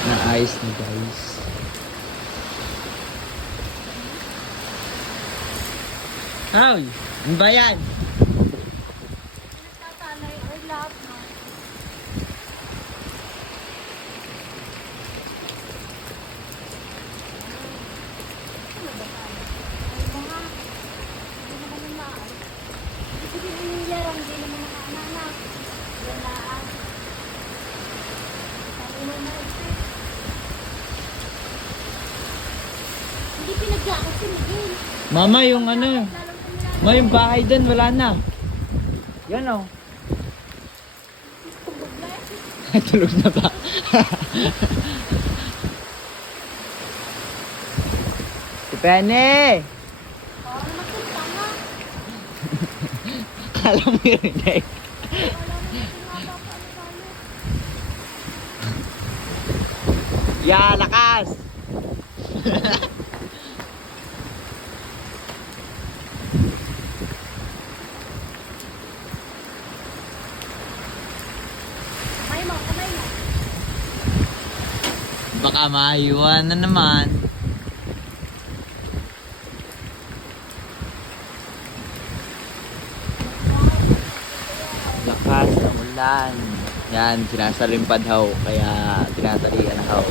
Naayos na guys. Hoy! Ano ba yan? Nagtatanay or lahat no? Ano ba Mama, yung ano, ma, yung bahay doon, wala na. Yan oh. Tulog na ba? si Penny! Kala mo yun, tayo. Ya, lakas! Kamay mo, kamay mo. Baka mahiwan na naman. Lakas ng ulan. Yan, sinasalimpad haw. Kaya tinatalian haw.